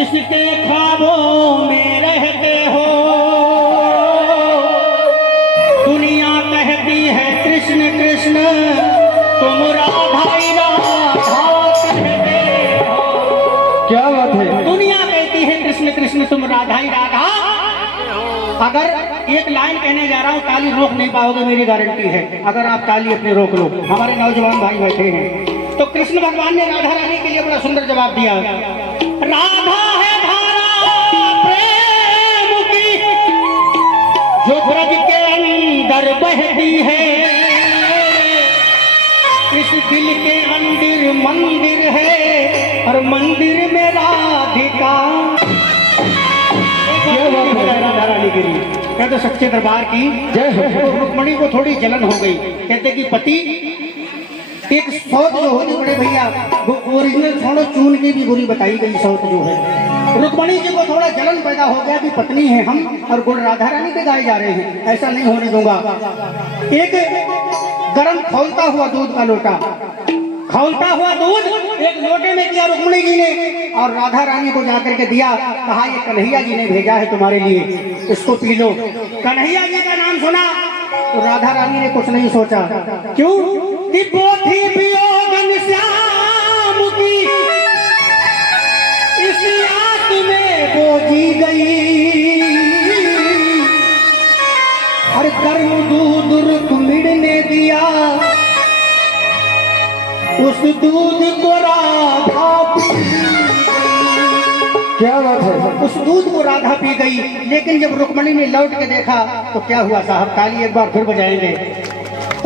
जिसके ख्वाबों में रहते हो, दुनिया कहती है कृष्ण कृष्ण, तुम राधा ही राधा कहते हो। क्या बात है। दुनिया कहती है कृष्ण कृष्ण, तुम राधा ही राधा। अगर एक लाइन कहने जा रहा हूँ, ताली रोक नहीं पाओगे, मेरी गारंटी है। अगर आप ताली अपने रोक लो, हमारे नौजवान भाई बैठे हैं, तो कृष्ण भगवान ने राधा रानी के लिए बड़ा सुंदर जवाब दिया। राधा है धारा प्रेम की, जो ब्रज के अंदर बहती है, इस दिल के अंदर मंदिर है, और मंदिर में राधिका। राधा रानी के लिए कहते सच्चे दरबार की जय हो। तो रुक्मणी को थोड़ी जलन हो गई, कहते कि पति एक सौत जो होती बड़े भैया, वो ओरिजिनल छोड़ो, चून की भी बुरी बताई गई सौत जो है। रुक्मणी जी को थोड़ा जलन पैदा हो गया कि पत्नी है हम और गुण राधा रानी पे गाए जा रहे हैं, ऐसा नहीं होने दूंगा। एक गर्म खौलता हुआ दूध का लोटा, खौलता हुआ दूध एक लोटे में किया रुक्मणी जी ने, और राधा रानी को जाकर के दिया। कहा ये कन्हैया जी ने भेजा है तुम्हारे लिए, इसको पी लो। कन्हैया जी का नाम सुना तो राधा रानी ने कुछ नहीं सोचा। क्यों कि पोथी वियोगन श्याम की, इस आस में बोझी गई, और गर्म दूध रुक्मिणी ने दिया, उस दूध को राधा पी। क्या बात है। उस दूध को राधा पी गई। लेकिन जब रुक्मणी ने लौट के देखा तो क्या हुआ साहब, ताली एक बार फिर बजाएंगे।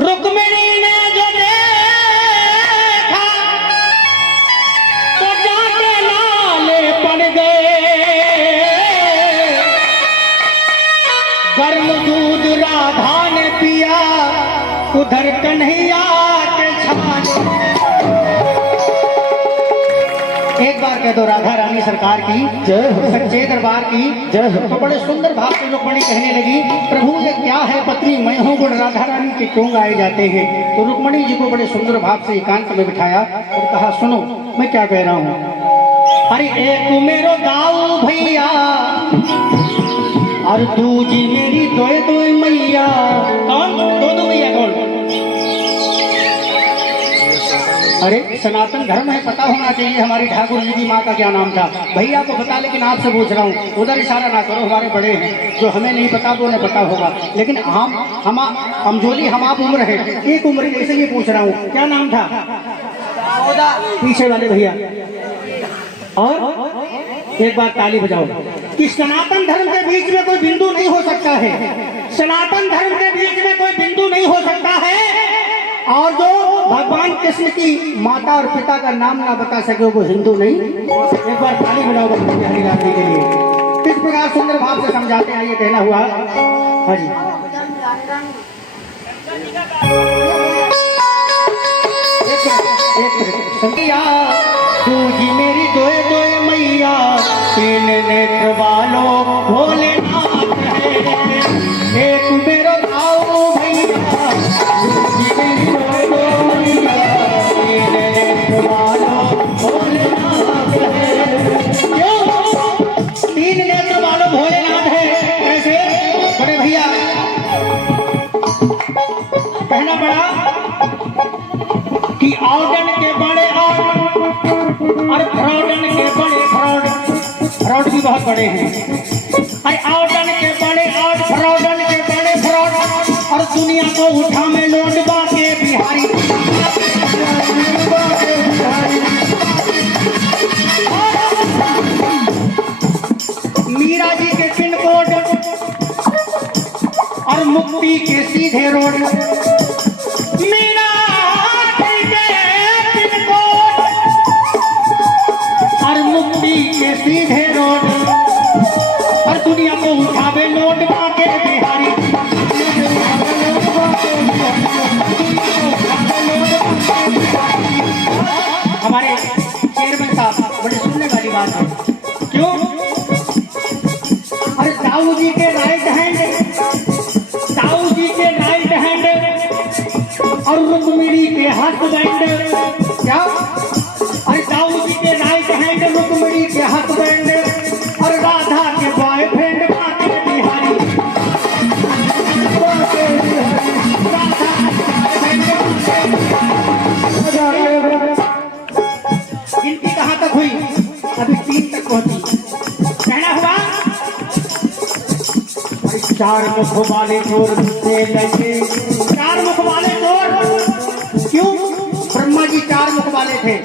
रुक्मणी ने जो देखा तो जाके लाले पड़ गए, गर्म दूध राधा ने पिया, उधर कन्हैया के छाने। एक बार कह दो राधा रानी सरकार की जय हो। सच्चे दरबार की जय हो। तो बड़े सुंदर भाव से रुक्मणी कहने लगी, प्रभु ये क्या है, पत्नी मैं हूँ, गुण राधा रानी के क्यों गाए जाते हैं। तो रुक्मणी जी को बड़े सुंदर भाव से एकांत में बिठाया और कहा सुनो मैं क्या कह रहा हूँ। अरे एक मेरो गाऊ भैया, और दूजी मेरी दोए दोए मैया। कौन दो मैया कौन? अरे सनातन धर्म है, पता होना चाहिए हमारी ठाकुर जी की माँ का क्या नाम था। भैया को पता, लेकिन आपसे पूछ रहा हूँ, उधर इशारा ना करो, हमारे बड़े हैं, जो हमें नहीं पता वो उन्हें पता होगा। लेकिन हम जोली हम आप उम्र है, एक उम्र के, इसलिए पूछ रहा हूँ क्या नाम था। पीछे वाले भैया, और एक बार ताली बजाओ कि सनातन धर्म के बीच में कोई बिंदु नहीं हो सकता है, सनातन धर्म के बीच में कोई बिंदु नहीं हो सकता है, और जो भगवान कृष्ण की माता और पिता का नाम ना बता सके वो हिंदू नहीं। एक बार ताली बजाओ हरी रानी के लिए। किस प्रकार सुंदर भाव से समझाते हैं, ये कहना हुआ। हाँ जी, जी मेरी दोए दोए मैया, तीन नेत्र वालो भोलेनाथ है, एक मेरो गाओ भैया, जी मेरी दोए दोए मैया, तीन नेत्र वालो भोलेनाथ है। क्यों तीन नेत्र वालो भोलेनाथ है? कैसे बड़े भैया कहना पड़ा कि औडन के बड़े और फ्रॉडन के बड़े फ्रॉड भी बहुत बड़े हैं। अरे औडन के बड़े और फ्रॉडन के बड़े फ्रॉड, और दुनिया को उठा में लौटवा के बिहारी। मीरा जी के पिन कोड और मुक्ति के सीधे रोड, मीरा के सीधे रोड, और दुनिया को उठावे लोट के बिहारी। हमारे चेयरमैन साहब बड़ी सुनने वाली बात है। क्यों? अरे साहू जी के राइट हैंड, साहू जी के राइट हैंड और रुक्मिणी के हस्बैंड। क्या? अरे साहू जी के राइट हैंड, रुक्मिणी के हस्बैंड, हुई, अभी 3 तक पहुंची। कहना हुआ, चार मुख वाले चोर मुझसे लगे। चार मुख वाले चोर क्यों? ब्रह्मा जी 4 मुख वाले थे।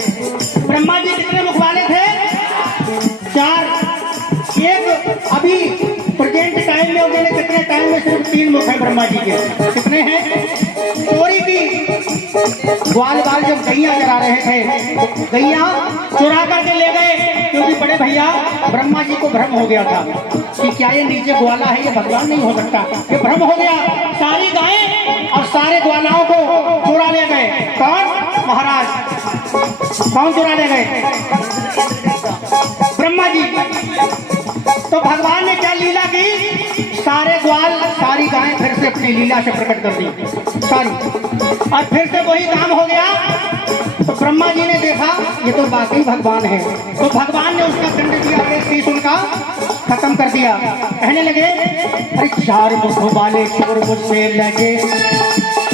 ब्रह्मा जी कितने मुख वाले थे? 4। एक अभी प्रेजेंट टाइम में उन्होंने कितने टाइम में सिर्फ 3 मुख हैं ब्रह्मा जी के। कितने हैं? चोरी की ग्वाल बाल जब गैया चरा रहे थे, गैया चुरा करके ले गए, क्योंकि बड़े भैया ब्रह्मा जी को भ्रम हो गया था कि क्या ये नीचे ग्वाला है, ये भगवान नहीं हो सकता। ये भ्रम हो गया, सारी गायें और सारे ग्वालाओं को चुरा ले गए। कौन? महाराज। कौन चुरा ले गए? ब्रह्मा जी। तो भगवान ने क्या लीला की? सारे ग्वाल सारी गायें फिर से अपनी लीला से प्रकट कर दी सारी, और फिर से वही काम हो गया। तो ब्रह्मा जी ने देखा ये तो वाकई भगवान है, तो भगवान ने उसका दंड दिया, एक शीश उनका खत्म कर दिया। कहने लगे, अरे 4 मुख वाले चोर मुझसे लगे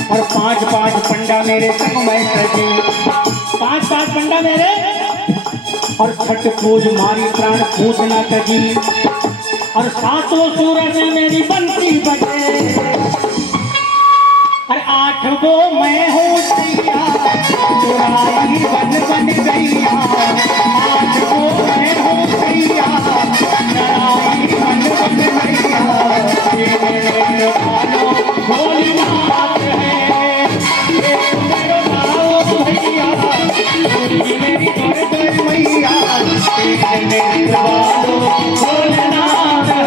और 5-5 पंडा मेरे संग में सजे। 5-5 पंडा मेरे और छठ पूज मारी प्राण पूजना तजी, और 7 सूरज में मेरी बंसी बजे। और 8 वो मैं हूँ सैया, चुराई बन गैया। 8 वो मैं हूँ सैया, चुराई बन गैया। मेरे भालो भोलेनाथ है, मेरे भालो भैया, मेरी दुर्गा मैया, मेरे भालो भोलेनाथ है।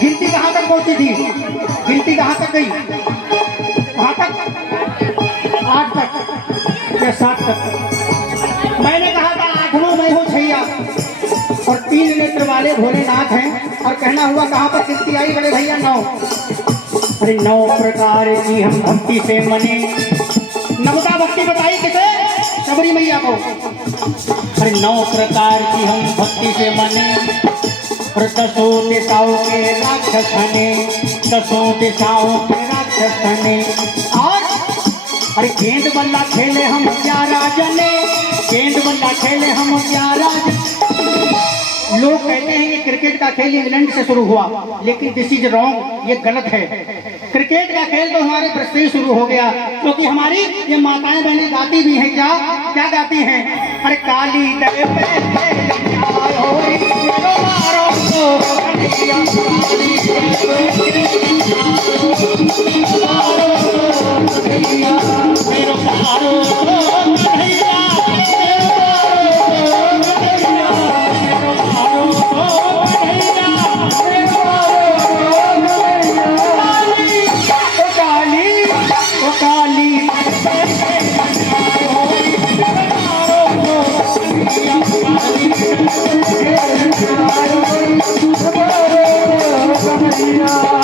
गिनती कहाँ तक पहुंची थी? गिनती कहाँ तक गई? कहाँ तक? 8 तक या 7 तक। मैंने कहा था 8वां मैं हूँ छैया, और 3 नेत्र वाले भोलेनाथ हैं। और कहना हुआ कहाँ पर गिनती आई बड़े भैया? 9। अरे 9 प्रकार की हम भक्ति से मने। 9वीं भक्ति बताई किसे? शबरी मैया को। अरे 9 प्रकार की हम भक्ति से मने, और 10 दिशाओं के राक्षस हने, 10 दिशाओं के राक्षस हने। और अरे गेंद बल्ला खेले हम 11 जने, गेंद बल्ला खेले हम 11 जने। लोग कहते हैं ये क्रिकेट का खेल इंग्लैंड से शुरू हुआ, लेकिन दिस इज रॉन्ग, ये गलत है। क्रिकेट का खेल तो हमारे भारत से ही शुरू हो गया, क्योंकि हमारी ये माताएं बहनें गाती भी हैं। क्या क्या गाती हैं? अरे काली दे पे